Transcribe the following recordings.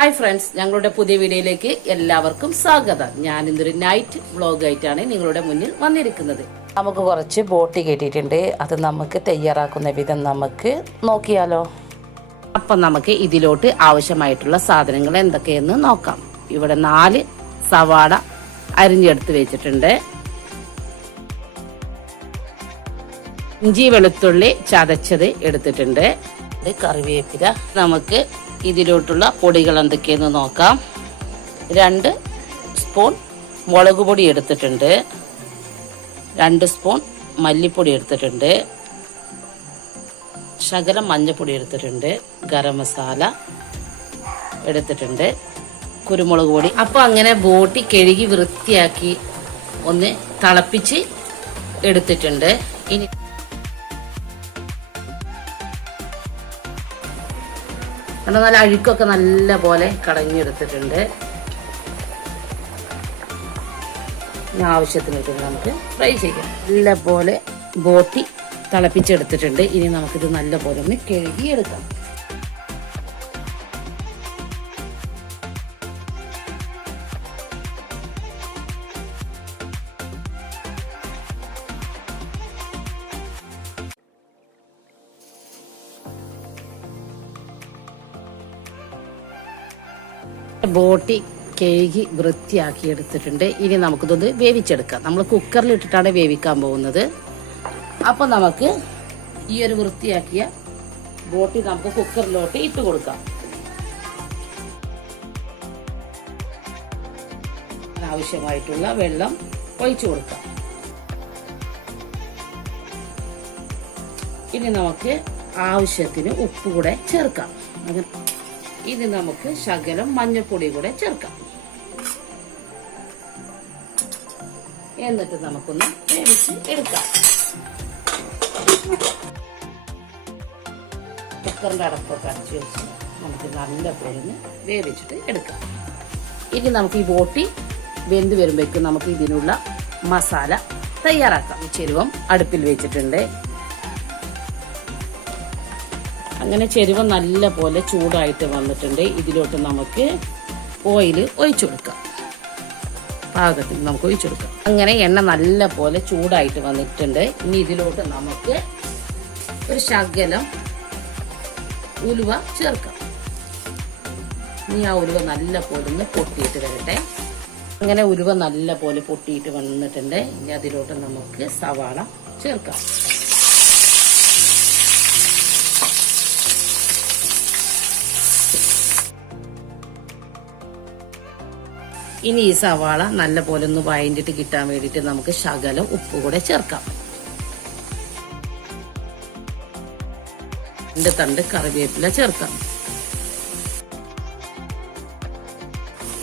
Hi friends, ഞങ്ങളുടെ പുതിയ വീഡിയോയിലേക്ക് എല്ലാവർക്കും സ്വാഗതം. ഞാൻ ഇന്നൊരു നൈറ്റ് വ്ളോഗ് ആയിട്ടാണ് നിങ്ങളുടെ മുന്നിൽ വന്നിരിക്കുന്നത്. നമുക്ക് കുറച്ച് ബോട്ടി കിട്ടിയിട്ടുണ്ട്. അത് നമുക്ക് തയ്യാറാക്കുന്ന വിധം നമുക്ക് നോക്കിയാലോ. അപ്പം നമുക്ക് ഇതിലോട്ട് ആവശ്യമായിട്ടുള്ള സാധനങ്ങൾ എന്തൊക്കെയെന്ന് നോക്കാം. ഇവിടെ 4 സവാള അരിഞ്ഞെടുത്ത് വെച്ചിട്ടുണ്ട്. ഇഞ്ചി വെളുത്തുള്ളി ചതച്ചത് എടുത്തിട്ടുണ്ട്. കറിവേപ്പില. നമുക്ക് ഇതിലോട്ടുള്ള പൊടികൾ എന്തൊക്കെയെന്ന് നോക്കാം. 2 സ്പൂൺ മുളക് പൊടി എടുത്തിട്ടുണ്ട്. 2 സ്പൂൺ മല്ലിപ്പൊടി എടുത്തിട്ടുണ്ട്. ശകലം മഞ്ഞൾപ്പൊടി എടുത്തിട്ടുണ്ട്. ഗരം മസാല എടുത്തിട്ടുണ്ട്. കുരുമുളക് പൊടി. അപ്പോൾ അങ്ങനെ ബോട്ടി കഴുകി വൃത്തിയാക്കി ഒന്ന് തിളപ്പിച്ച് എടുത്തിട്ടുണ്ട്. ഇനി നല്ല അഴുക്കൊക്കെ നല്ല പോലെ കളഞ്ഞെടുത്തിട്ടുണ്ട്. ആവശ്യത്തിന് നമുക്ക് ഫ്രൈ ചെയ്യാം. നല്ല പോലെ ബോട്ടി തിളപ്പിച്ചെടുത്തിട്ടുണ്ട്. ഇനി നമുക്കിത് നല്ല പോലെ ഒന്ന് കഴുകിയെടുക്കാം. ബോട്ടി കഴുകി വൃത്തിയാക്കി എടുത്തിട്ടുണ്ട്. ഇനി നമുക്കിതൊന്ന് വേവിച്ചെടുക്കാം. നമ്മൾ കുക്കറിൽ ഇട്ടിട്ടാണ് വേവിക്കാൻ പോകുന്നത്. അപ്പൊ നമുക്ക് ഈ ഒരു വൃത്തിയാക്കിയ ബോട്ടി നമുക്ക് കുക്കറിലോട്ട് ഇട്ട് കൊടുക്കാം. ആവശ്യമായിട്ടുള്ള വെള്ളം ഒഴിച്ചു കൊടുക്കാം. ഇനി നമുക്ക് ആവശ്യത്തിന് ഉപ്പ് കൂടെ ചേർക്കാം. ഇത് നമുക്ക് ശകലം മഞ്ഞൾപ്പൊടി കൂടെ ചേർക്കാം. എന്നിട്ട് നമുക്കൊന്ന് വേവിച്ച് എടുക്കാം. കുക്കറിന്റെ അടപ്പൊക്കെ അടച്ചു വെച്ച് നമുക്ക് നല്ല പോലെ വേവിച്ചിട്ട് എടുക്കാം. ഇനി നമുക്ക് ഈ ബോട്ടി വെന്ത് വരുമ്പോഴേക്കും നമുക്ക് ഇതിനുള്ള മസാല തയ്യാറാക്കാം. ഈ ചെരുവം അടുപ്പിൽ വെച്ചിട്ടുണ്ട്. അങ്ങനെ ചെരുവ നല്ല പോലെ ചൂടായിട്ട് വന്നിട്ടുണ്ട്. ഇതിലോട്ട് നമുക്ക് ഓയിൽ ഒഴിച്ചു കൊടുക്കാം. പാകത്തിന് നമുക്ക് ഒഴിച്ചു കൊടുക്കാം. അങ്ങനെ എണ്ണ നല്ല പോലെ ചൂടായിട്ട് വന്നിട്ടുണ്ട്. ഇനി ഇതിലോട്ട് നമുക്ക് ഒരു ശകലം ഉലുവ ചേർക്കാം. ഇനി ആ ഉലുവ നല്ല പോലെ ഒന്ന് പൊട്ടിയിട്ട് വരട്ടെ. അങ്ങനെ ഉലുവ നല്ല പോലെ പൊട്ടിയിട്ട് വന്നിട്ടുണ്ട്. ഇനി അതിലോട്ട് നമുക്ക് സവാള ചേർക്കാം. ഇനി ഈ സവാള നല്ല പോലെ ഒന്ന് വഴണ്ടിട്ട് കിട്ടാൻ വേണ്ടിയിട്ട് നമുക്ക് ശകലം ഉപ്പ് കൂടെ ചേർക്കാം. 2 തണ്ട് കറിവേപ്പില ചേർക്കാം.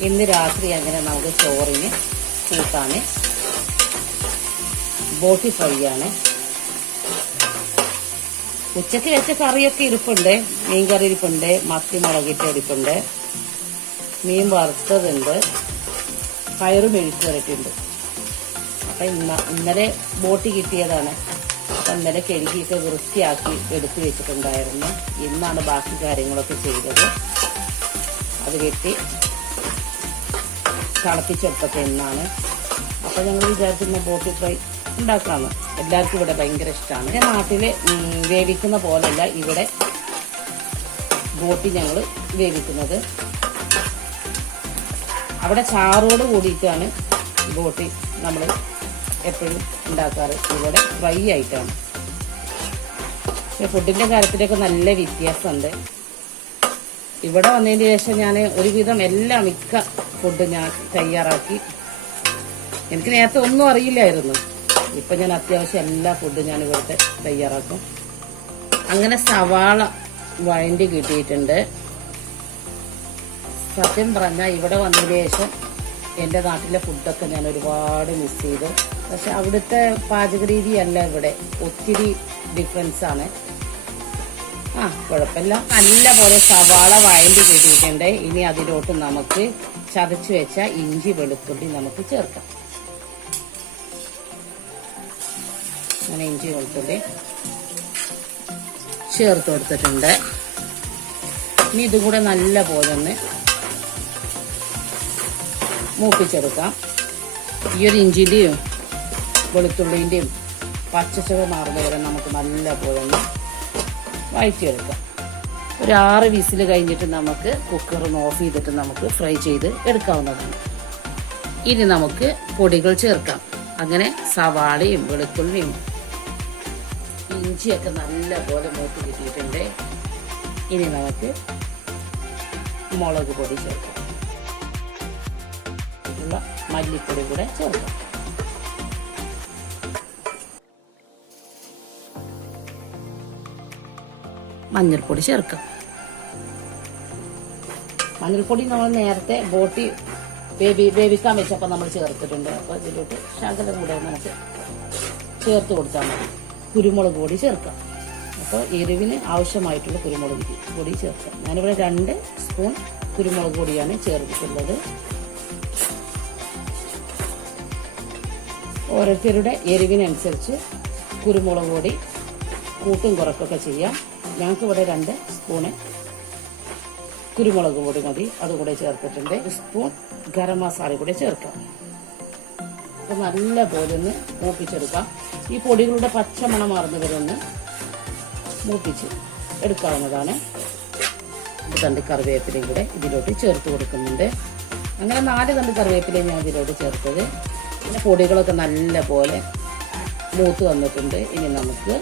ഇന്ന് രാത്രി അങ്ങനെ നമുക്ക് ചോറിന് കൂട്ടാണ് ബോട്ടി ഫ്രൈ ആണ്. ഉച്ചക്ക് വെച്ച കറിയൊക്കെ ഇരിപ്പുണ്ട്. മീൻ കറി ഇരിപ്പുണ്ട്. മത്തി മുളകിട്ട് ഇരിപ്പുണ്ട്. മീൻ വറുത്തതുണ്ട്. പയറ് മെഴുക്കുവരട്ടുണ്ട്. അപ്പൊ ഇന്നലെ ബോട്ടി കിട്ടിയതാണ്. അപ്പൊ ഇന്നലെ കഴുകിയൊക്കെ വൃത്തിയാക്കി എടുത്തു വെച്ചിട്ടുണ്ടായിരുന്നു. ഇന്നാണ് ബാക്കി കാര്യങ്ങളൊക്കെ ചെയ്തത്. അത് കെട്ടി തിളപ്പിച്ചെടുത്തൊക്കെ ഇന്നാണ്. അപ്പൊ ഞങ്ങൾ വിചാരിച്ചിരുന്ന ബോട്ടി ഫ്രൈ ഉണ്ടാക്കാന്ന്. എല്ലാവർക്കും ഇവിടെ ഭയങ്കര ഇഷ്ടമാണ്. എൻ്റെ നാട്ടില് വേവിക്കുന്ന പോലെയല്ല ഇവിടെ ബോട്ടി ഞങ്ങൾ വേവിക്കുന്നത്. അവിടെ ചാറോട് കൂടിയിട്ടാണ് ബോട്ടി നമ്മൾ എപ്പോഴും ഉണ്ടാക്കാറ്. ഇവിടെ ഫ്രൈ ആയിട്ടാണ്. ഫുഡിന്റെ കാര്യത്തിലൊക്കെ നല്ല വ്യത്യാസമുണ്ട്. ഇവിടെ വന്നതിന് ശേഷം ഞാൻ ഒരുവിധം മിക്ക ഫുഡ് ഞാൻ തയ്യാറാക്കി. എനിക്ക് നേരത്തെ ഒന്നും അറിയില്ലായിരുന്നു. ഇപ്പൊ ഞാൻ അത്യാവശ്യം എല്ലാ ഫുഡും ഞാൻ ഇവിടുത്തെ തയ്യാറാക്കും. അങ്ങനെ സവാള വഴണ്ടി കിട്ടിയിട്ടുണ്ട്. സത്യം പറഞ്ഞാൽ ഇവിടെ വന്നതിന് ശേഷം എൻ്റെ നാട്ടിലെ ഫുഡൊക്കെ ഞാൻ ഒരുപാട് മിസ് ചെയ്തു. പക്ഷെ അവിടുത്തെ പാചക രീതിയല്ല ഇവിടെ. ഒത്തിരി ഡിഫറൻസ് ആണ്. കുഴപ്പമില്ല. നല്ല പോലെ സവാള വഴണ്ടി കിട്ടിയിട്ടുണ്ട്. ഇനി അതിലോട്ട് നമുക്ക് ചതച്ചു വെച്ച ഇഞ്ചി വെളുത്തുള്ളി നമുക്ക് ചേർക്കാം. അങ്ങനെ ഇഞ്ചി വെളുത്തുള്ളി ചേർത്ത് കൊടുത്തിട്ടുണ്ട്. ഇനി ഇതും കൂടെ നല്ല പോലെ ഒന്ന് മൂപ്പിച്ചെടുക്കാം. ഈ ഒരു ഇഞ്ചിൻ്റെയും വെളുത്തുള്ളിൻ്റെയും പച്ചച്ചുവ മാറുന്ന വരെ നമുക്ക് നല്ല പോലെ ഒന്ന് വഴറ്റിയെടുക്കാം. ഒരു 6 വിസിൽ കഴിഞ്ഞിട്ട് നമുക്ക് കുക്കറൊന്ന് ഓഫ് ചെയ്തിട്ട് നമുക്ക് ഫ്രൈ ചെയ്ത് എടുക്കാവുന്നതാണ്. ഇനി നമുക്ക് പൊടികൾ ചേർക്കാം. അങ്ങനെ സവാളയും വെളുത്തുള്ളിയും ഇഞ്ചിയൊക്കെ നല്ല പോലെ മൂത്ത് കിട്ടിയിട്ടുണ്ട്. ഇനി നമുക്ക് മുളക് പൊടി ചേർക്കാം. മല്ലിപ്പൊടി കൂടെ ചേർക്കാം. മഞ്ഞൾപ്പൊടി ചേർക്കാം. മഞ്ഞൾപ്പൊടി നമ്മൾ നേരത്തെ ബോട്ടി വേവിക്കാൻ വെച്ചപ്പോൾ നമ്മൾ ചേർത്തിട്ടുണ്ട്. അപ്പോൾ ഇതിലോട്ട് ശകലം കൂടെ നമുക്ക് ചേർത്ത് കൊടുത്താൽ മതി. കുരുമുളക് പൊടി ചേർക്കാം. അപ്പോൾ എരിവിന് ആവശ്യമായിട്ടുള്ള കുരുമുളക് പൊടി ചേർക്കാം. ഞാനിവിടെ 2 സ്പൂൺ കുരുമുളക് പൊടിയാണ് ചേർത്തിട്ടുള്ളത്. ഓരോരുത്തരുടെ എരിവിനനുസരിച്ച് കുരുമുളക് പൊടി കൂട്ടും കുറക്കൊക്കെ ചെയ്യാം. ഞങ്ങൾക്കിവിടെ 2 സ്പൂണ് കുരുമുളക് പൊടി മതി. അതുകൂടെ ചേർത്തിട്ടുണ്ട്. 1 സ്പൂൺ ഗരം മസാല കൂടെ ചേർക്കാം. അപ്പം നല്ല പോലെ ഒന്ന് മൂപ്പിച്ചെടുക്കാം. ഈ പൊടികളുടെ പച്ചമണം മാറുന്ന വരെ ഒന്ന് മൂപ്പിച്ച് എടുക്കാവുന്നതാണ്. 1 തണ്ട് കറിവേപ്പിലയും കൂടെ ഇതിലോട്ട് ചേർത്ത് കൊടുക്കുന്നുണ്ട്. അങ്ങനെ 4 തണ്ട് കറിവേപ്പിലയും ഞാൻ ഇതിലോട്ട് ചേർത്തത്. പിന്നെ പൊടികളൊക്കെ നല്ല പോലെ മൂത്ത് വന്നിട്ടുണ്ട്. ഇനി നമുക്ക്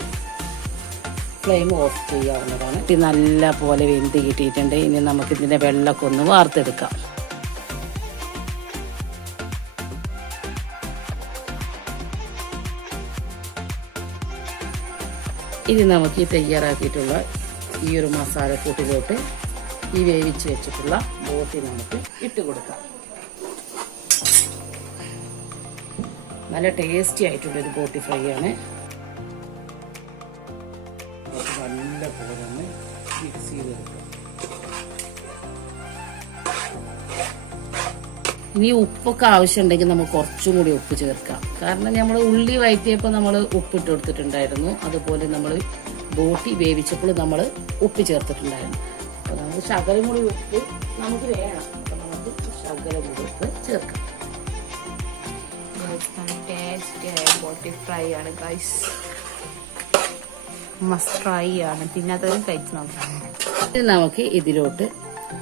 ഫ്ലെയിം ഓഫ് ചെയ്യാവുന്നതാണ്. ഇത് നല്ല പോലെ വെന്ത് കിട്ടിയിട്ടുണ്ട്. ഇനി നമുക്ക് ഇതിന്റെ വെള്ളമൊക്കെ ഒന്ന് വാർത്തെടുക്കാം. ഇനി നമുക്ക് ഈ തയ്യാറാക്കിയിട്ടുള്ള ഈ ഒരു മസാലക്കൂട്ടിലോട്ട് ഈ വേവിച്ച് വെച്ചിട്ടുള്ള ബോട്ടി നമുക്ക് ഇട്ട് കൊടുക്കാം. നല്ല ടേസ്റ്റി ആയിട്ടുള്ളൊരു ബോട്ടി ഫ്രൈ ആണ്. നല്ല പോലെ ഒന്ന് മിക്സ് ചെയ്തെടുക്കാം. ഇനി ഉപ്പൊക്കെ ആവശ്യമുണ്ടെങ്കിൽ നമുക്ക് കുറച്ചും കൂടി ഉപ്പ് ചേർക്കാം. കാരണം നമ്മൾ ഉള്ളി വഴറ്റിയപ്പോൾ നമ്മൾ ഉപ്പിട്ട് കൊടുത്തിട്ടുണ്ടായിരുന്നു. അതുപോലെ നമ്മൾ ബോട്ടി വേവിച്ചപ്പോൾ നമ്മൾ ഉപ്പ് ചേർത്തിട്ടുണ്ടായിരുന്നു. അപ്പോൾ നമുക്ക് ശകലം കൂടി ഉപ്പ് നമുക്ക് വേണം. അപ്പോൾ നമുക്ക് ശകലം കൂടി ഉപ്പ് ചേർക്കാം. ബോട്ടി ഫ്രൈ ആണ് ഗൈസ്, മസ്റ്റ് ഫ്രൈ ആണ്. പിന്നെ അത് കഴിച്ച് നോക്കാം. നമുക്ക് ഇതിലോട്ട്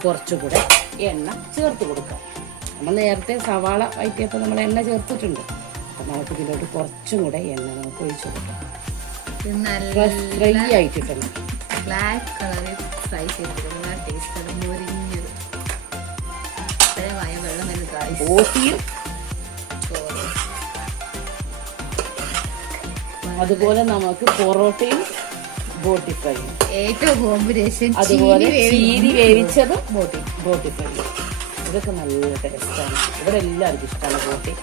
കുറച്ചുകൂടെ എണ്ണ ചേർത്ത് കൊടുക്കാം. നമ്മൾ നേരത്തെ സവാള വഴറ്റിയപ്പോൾ നമ്മൾ എണ്ണ ചേർത്തിട്ടുണ്ട്. അപ്പം നമുക്ക് ഇതിലോട്ട് കുറച്ചും കൂടെ എണ്ണ നമുക്ക് ഒഴിച്ചു കൊടുക്കാം. ഫ്രൈ ആയിട്ടിട്ടുണ്ട്. ബ്ലാക്ക് കളറിൽ ഫ്രൈ ചെയ്തിട്ടുണ്ട്. ടേസ്റ്റ് അത് മുരിഞ്ഞത് വെള്ളം വരുന്നത്. ബോട്ടിയും അതുപോലെ നമുക്ക് പൊറോട്ടയും ബോട്ടി ഫ്രൈയും ഏറ്റവും കോമ്പിനേഷൻ. അതുപോലെ ചീനി വേവിച്ചതും ബോട്ടി ഫ്രൈയും. ഇതൊക്കെ നല്ല ടേസ്റ്റാണ്. ഇവിടെ എല്ലാവർക്കും ഇഷ്ടമാണ് ബോട്ടി.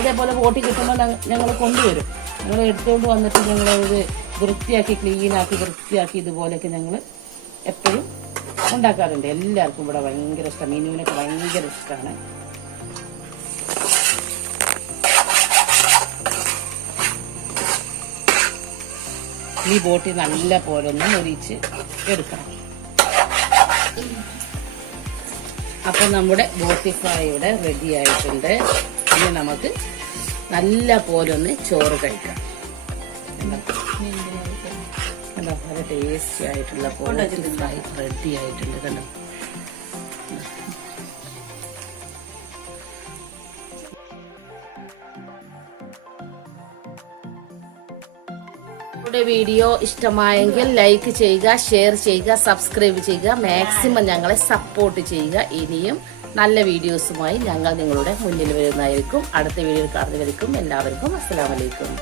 അതേപോലെ ബോട്ടി കിട്ടുമ്പോൾ ഞങ്ങൾ കൊണ്ടുവരും. ഞങ്ങൾ എടുത്തുകൊണ്ട് വന്നിട്ട് ഞങ്ങളത് വൃത്തിയാക്കി ഇതുപോലെയൊക്കെ ഞങ്ങൾ എപ്പോഴും ഉണ്ടാക്കാറുണ്ട്. എല്ലാവർക്കും ഇവിടെ ഭയങ്കര ഇഷ്ടം. മീനുവിനൊക്കെ ഭയങ്കര ഇഷ്ടമാണ്. ഈ ബോട്ടി നല്ല പോലെ ഒന്ന് മുരിച്ച് എടുക്കണം. അപ്പൊ നമ്മുടെ ബോട്ടി ഫ്രൈ ഇവിടെ റെഡി ആയിട്ടുണ്ട്. ഇനി നമുക്ക് നല്ല പോലെ ഒന്ന് ചോറ് കഴിക്കാം. കണ്ടോ, നല്ല ടേസ്റ്റി ആയിട്ടുള്ള ബോട്ടി ഫ്രൈ റെഡി ആയിട്ടുണ്ട്. കണ്ടോ, വീഡിയോ ഇഷ്ടമായെങ്കിൽ ലൈക്ക് ചെയ്യുക, ഷെയർ ചെയ്യുക, സബ്സ്ക്രൈബ് ചെയ്യുക. മാക്സിമം ഞങ്ങളെ സപ്പോർട്ട് ചെയ്യുക. ഇനിയും നല്ല വീഡിയോസുമായി ഞങ്ങൾ നിങ്ങളുടെ മുന്നിൽ വരുന്നതായിരിക്കും. അടുത്ത വീഡിയോയിൽ കാണുന്നവർക്കും എല്ലാവർക്കും അസ്സലാമു അലൈക്കും.